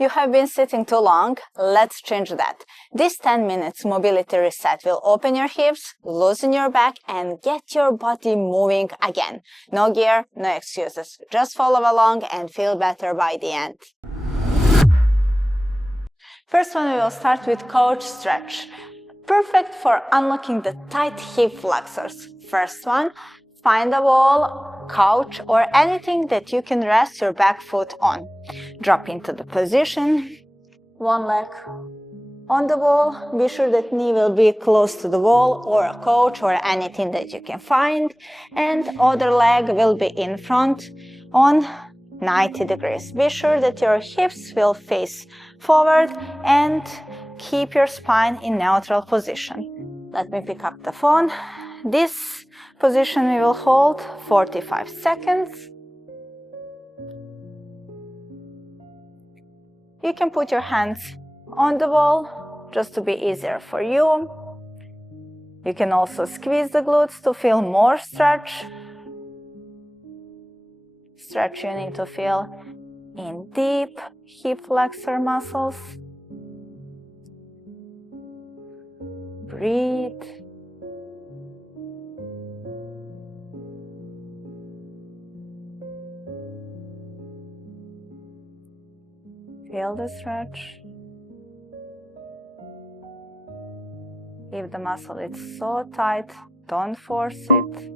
You have been sitting too long. Let's change that. This 10 minutes mobility reset will open your hips, loosen your back, and get your body moving again. No gear, no excuses. Just follow along and feel better by the end. First one, we will start with couch stretch. Perfect for unlocking the tight hip flexors. First one, find a wall, couch, or anything that you can rest your back foot on. Drop into the position. One leg on the wall. Be sure that knee will be close to the wall or a couch or anything that you can find. And other leg will be in front on 90 degrees. Be sure that your hips will face forward and keep your spine in neutral position. Let me pick up the phone. This position we will hold 45 seconds. You can put your hands on the wall just to be easier for you. You can also squeeze the glutes to feel more stretch. Stretch you need to feel in deep hip flexor muscles. Breathe. Feel the stretch. If the muscle is so tight, don't force it.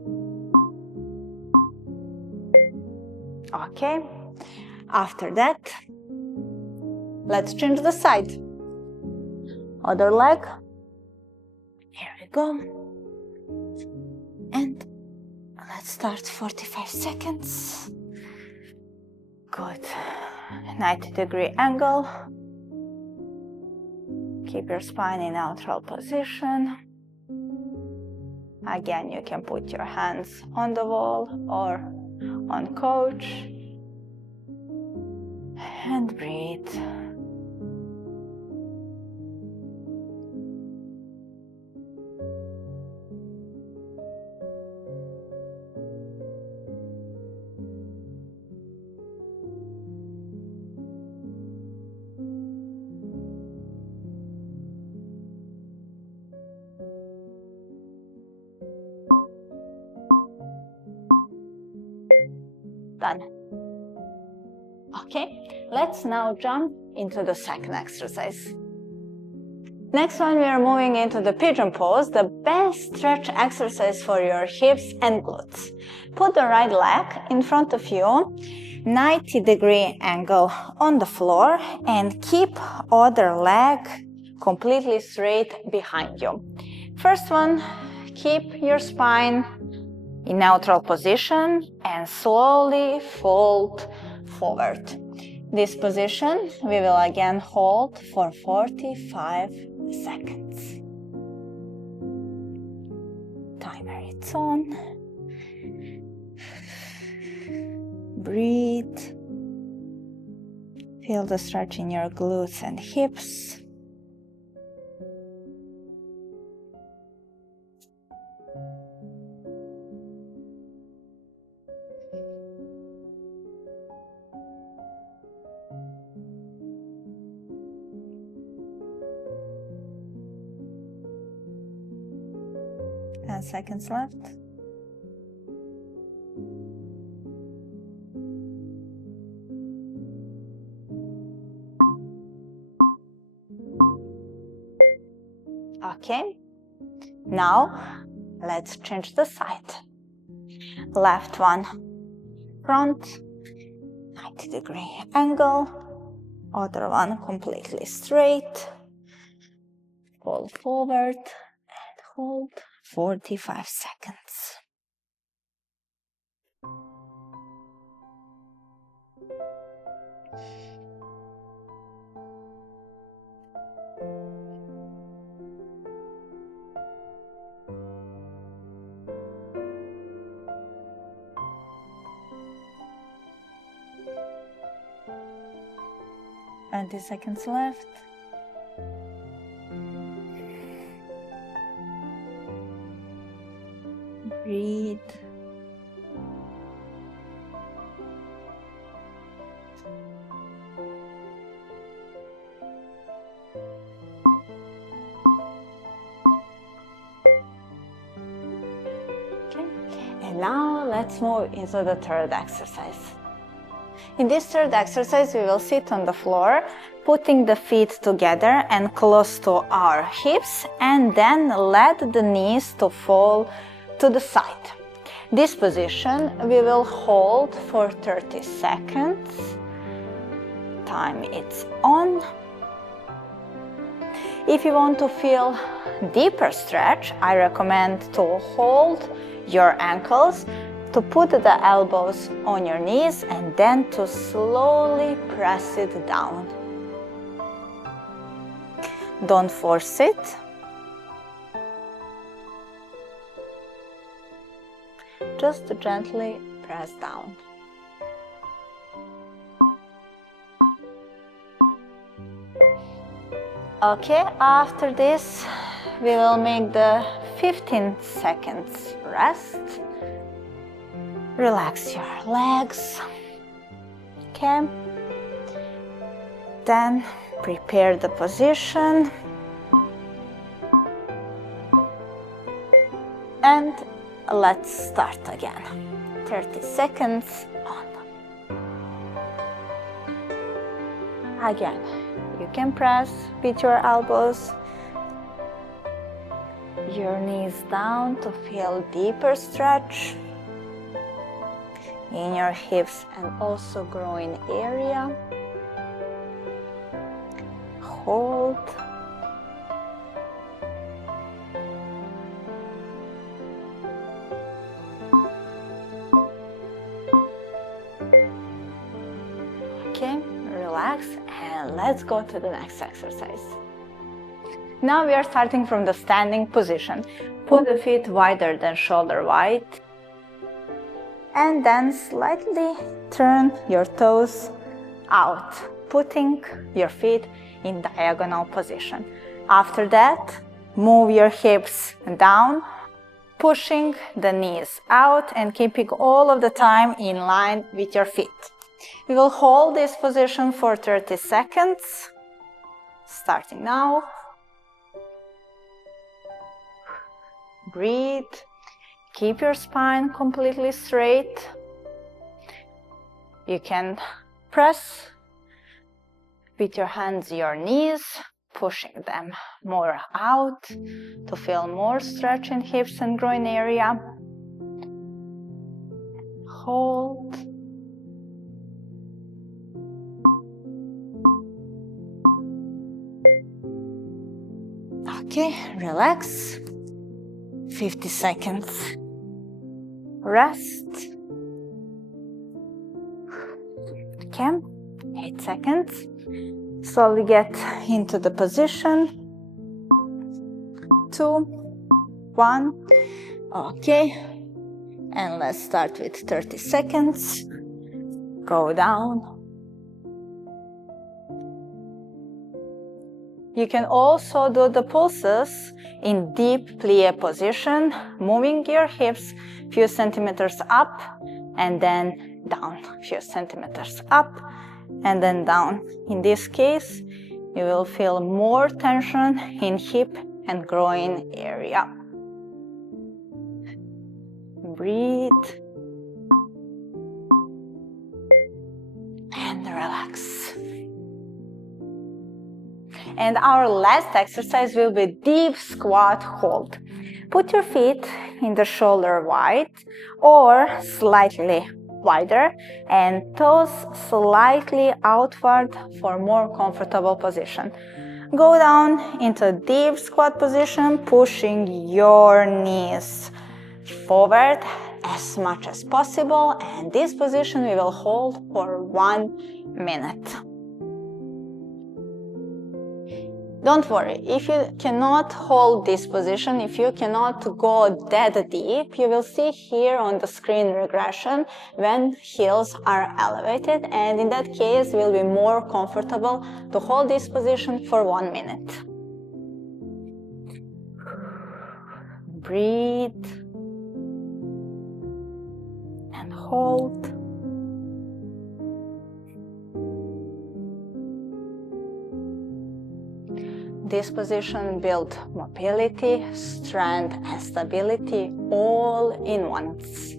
Okay, after that, let's change the side. Other leg. Here we go. And let's start 45 seconds. Good. 90-degree angle. Keep your spine in neutral position. Again, you can put your hands on the wall or on couch. And breathe. Done. Okay, let's now jump into the second exercise. Next one, we are moving into the pigeon pose, the best stretch exercise for your hips and glutes. Put the right leg in front of you, 90-degree angle on the floor, and keep other leg completely straight behind you. First one, keep your spine in neutral position and slowly fold forward. This position we will again hold for 45 seconds. Timer is on. Breathe. Feel the stretch in your glutes and hips. Seconds left. Okay, now let's change the side. Left one, front, 90-degree angle. Other one completely straight. Fall forward and hold 45 seconds. Twenty seconds left. Breathe. Now let's move into the third exercise. In this third exercise, we will sit on the floor, putting the feet together and close to our hips, and then let the knees to fall to the side. This position we will hold for 30 seconds. Time it's on. If you want to feel deeper stretch, I recommend to hold your ankles, to put the elbows on your knees, and then to slowly press it down. Don't force it. Just gently press down. Okay, after this, we will make the 15 seconds rest. Relax your legs. Okay. Then prepare the position. And let's start again. 30 seconds on. Again, you can press with your elbows, your knees down to feel deeper stretch in your hips and also groin area. Hold. Okay, relax, and let's go to the next exercise. Now we are starting from the standing position. Put the feet wider than shoulder wide, and then slightly turn your toes out, putting your feet in diagonal position. After that, move your hips down, pushing the knees out and keeping all of the time in line with your feet. We will hold this position for 30 seconds, starting now. Breathe. Keep your spine completely straight. You can press with your hands your knees, pushing them more out to feel more stretch in hips and groin area. Hold. Okay, relax. 50 seconds. Rest. Okay, 8 seconds. Slowly get into the position. 2, 1. Okay, and let's start with 30 seconds. Go down. You can also do the pulses in deep plié position, moving your hips few centimeters up and then down, few centimeters up and then down. In this case, you will feel more tension in hip and groin area. Breathe and relax. And our last exercise will be deep squat hold. Put your feet in the shoulder wide or slightly wider and toes slightly outward for more comfortable position. Go down into deep squat position, pushing your knees forward as much as possible, and this position we will hold for 1 minute. Don't worry, if you cannot hold this position, if you cannot go that deep, you will see here on the screen regression when heels are elevated, and in that case it will be more comfortable to hold this position for 1 minute. Breathe and hold. This position builds mobility, strength, and stability all in once.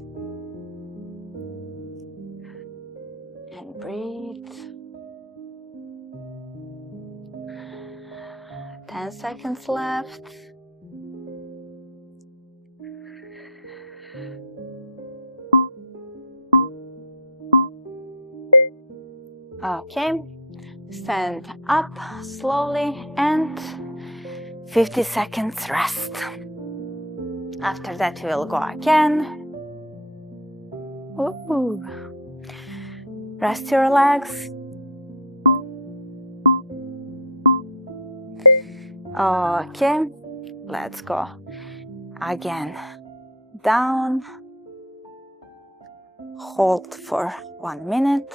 10 seconds left. Okay, stand up slowly and 50 seconds rest. After that, we will go again. Ooh. Rest your legs. Okay, let's go again. Down. Hold for 1 minute.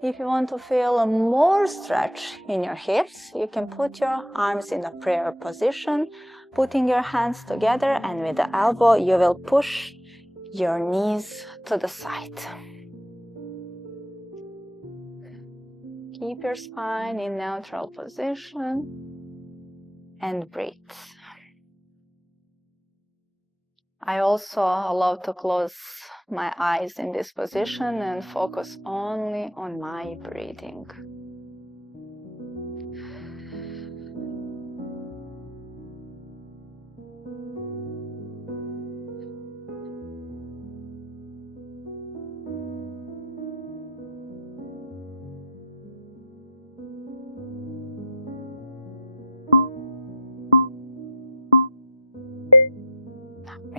If you want to feel more stretch in your hips, you can put your arms in a prayer position, putting your hands together, and with the elbow you will push your knees to the side. Keep your spine in neutral position and breathe. I also love to close my eyes in this position and focus only on my breathing.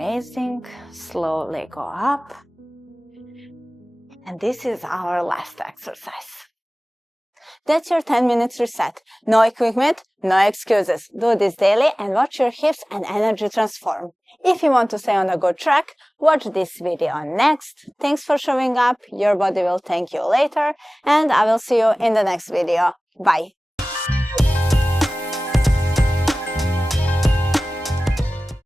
Amazing. Slowly go up. And this is our last exercise. That's your 10 minutes reset. No equipment, no excuses. Do this daily and watch your hips and energy transform. If you want to stay on a good track, watch this video next. Thanks for showing up. Your body will thank you later. And I will see you in the next video. Bye.